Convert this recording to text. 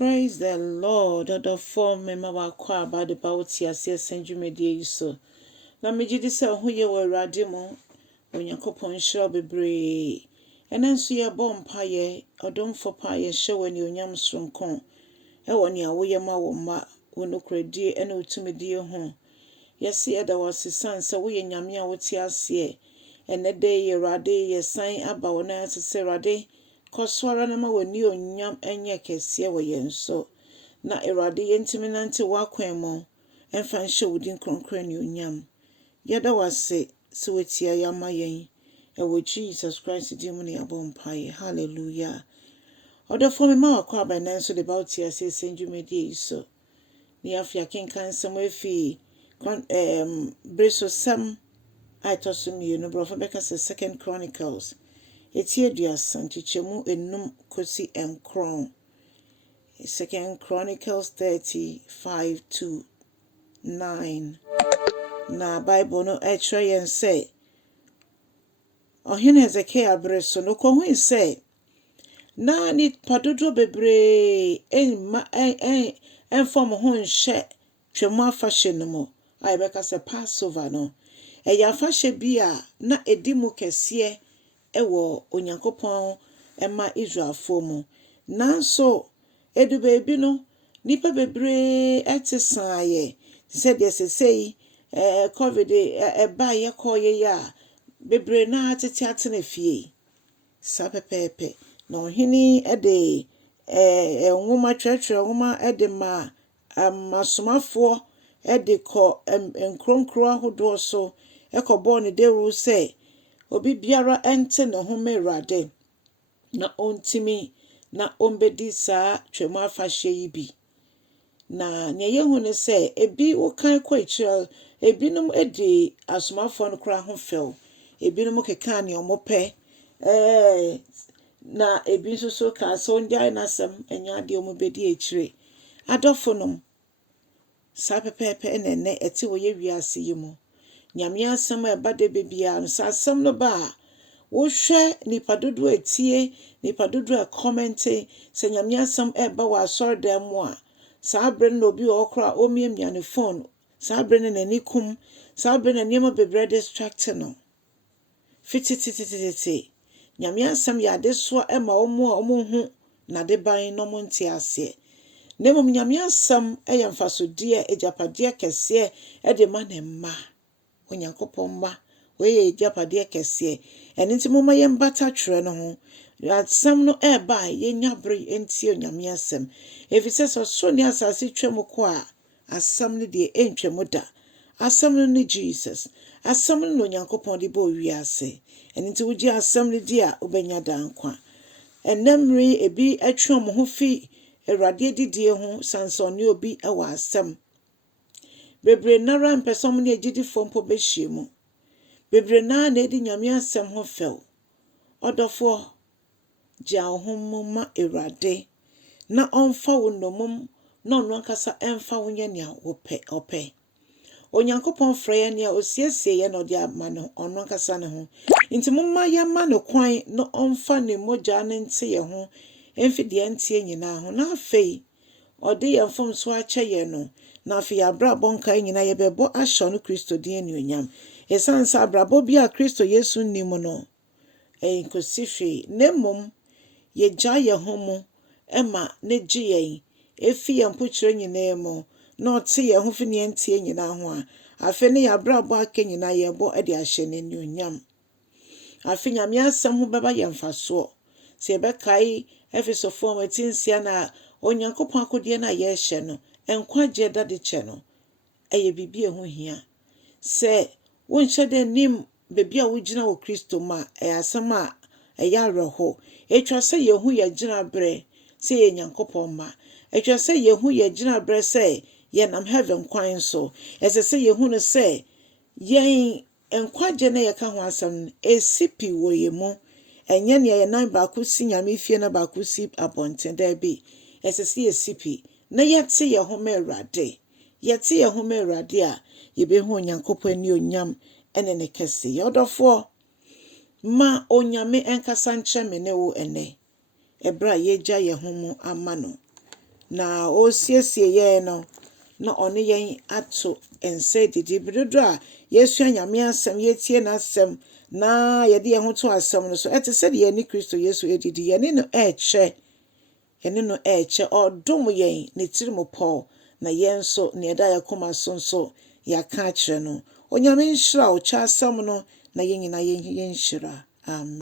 Praise the Lord. The form mema wakwa about the bauti ase senju medie so. Na megidi se ho ye Ewurade mo. Onyankopon hira bebre. Ena nso ye bom paye, odomfo paye hye wani onyam sronkon. E woni awoye ma wo ma, wonokradie ena otumidie ho. Yesi eda wasisan se wo ye nyame a wote ase. Ene de Ewurade ye san aba wona se Ewurade koswara na ma wani onyam enye kese wo yenso. Na Ewurade yɛntimi nante wakwan mu emfa nhye wudin kronkron ne onyam. Yɛda wase se wetia yama yɛn. Ewo Jesus Christ di mu ne yabɔ mpae. Hallelujah. Odofo me ma wakwa ba nanso de bautia se senjumedie so. Ni afia kenkan samoefi Mmrɛsosɛm aitosumi no brofo beka se 2 Chronicles. Etie duasa nchichemu enum kosi enkron. 2 Chronicles 35:2-9. Na Bible no etwa yen say Ohene Hezekiah breso no kohu say na ni padodo bebre enfom ho nhye twemu afahye no mo ai beka se Passover no eya afahye bia na edimu kese ewo Onyankopon ema Israelfo mu nanso edu baby no nipa bebre etisaye said say COVID ba ye koye ya bebre na atete na fie sapepepe no hini ede nwoma twetwe nwoma ede ma masomafo ede ko enkronkro ahodo so ekobo ne deru say obi biara ente ne ho Ewurade na ontimi na ombedi saa twemu afahye yi bi na ne yehu ne se ebi wokan kwa ichira ebinum edi asomafo no kra ho fel ebinum keka ne omope na ebi so ka so ndai na sam enya de omobedi echire adofo nom sa pepepe enene eti wo ye wiase yi mu nyame asem eba de bebia sa asem no ba wo hwe nipa dodo etie nipa dodo commenting se nyame asem eba wa asordam mu a sa bre no obi okra omiamia ne phone sa bre ne nani kum sa bre ne niam bebre distract no fitititititi nyame asem ya de so ema omo hu na de ban no monti ase nemom nyame asem eyamfaso de ejapade kese e de ma ne ma Onyankopon ma we ejapade kese eni nti moma ye mbata twere no ho asem no eba ye nyabre enti onyame asem efise so ni asase twem ko a asem no de entwem da asem no ni Jesus asem no Onyankopon de bo wiase eni nti wuji asem no di a obenya dankwa enemri ebi atwem ho fi Ewurade didie ho sansone obi ewa asem bebre nara mpesom ne agidi fompo behie mu bebre na edi nyame asem ho fel odofo ja ho ma Ewurade na onfa wo nomum na ono ankasa enfa wo nya ne ope Onyankopon frɛ ne a osiesie ye no de ama no ono ankasa ne ho nti mumma ya ma no kwan no onfa ne mogya ne nte ye ho emfi de nte nyina ho na afei ode ye mfom so akyɛ ye no na afei abrabɔ nka nyina ye bɛbɔ ahyɛ no Kristo din ne onyam esansa abrabɔ bi a Kristo Yesu ni mu no nkosifi nemom ye gya ye ho mu ema ne gye ye efi ye mpokyerɛ nyina mu na ɔte ye ho fi ne nte nyina ho a afei ne abrabɔ aka nyina ye bɔ de ahyɛ ne onyam afei nyame asɛm ho bɛba ye mfaso se bekai efisofo matinsia na Onyankopon akodie na ye hye no enkwagye dade kye no eye bibie ho hia se wonhye de nim bebia wogina wo Kristo ma asɛm a eyarho etwa se yehu ye gina bre se ye Nyankopon ma etwa se yehu ye gina bre se ye nam heaven kwan so ese se yehu no se yen enkwagye na ye ka ho asɛm esipi wo ye mu enye ne ye nan ba ko si nyame fie na ba ko si abonten da bi ese se esipi na yete ye ho ma Ewurade yete ye ho ma Ewurade a ye be hu Onyankopon ni onyam ene ne kese yodofo ma onyame enkasa nkyɛ me ne wo ene ebra ye gya ye ho mu ama no na osiesie yɛn no na ɔne yɛn ato nsa didi bidodo a yesua nyame asɛm yetie n'asɛm na yɛde yɛn ho to asɛm no so ɛte sɛ yɛn ni Kristo Yesu edidi yɛne no ɛɛkyɛ ɔdom yɛn ne tirim pɔw na yɛn so ne ɛda yɛkoma so yɛaka akyerɛ no onyame nhyira wo kyɛ asɛm no na yɛn nyinaa yɛnhyira amen.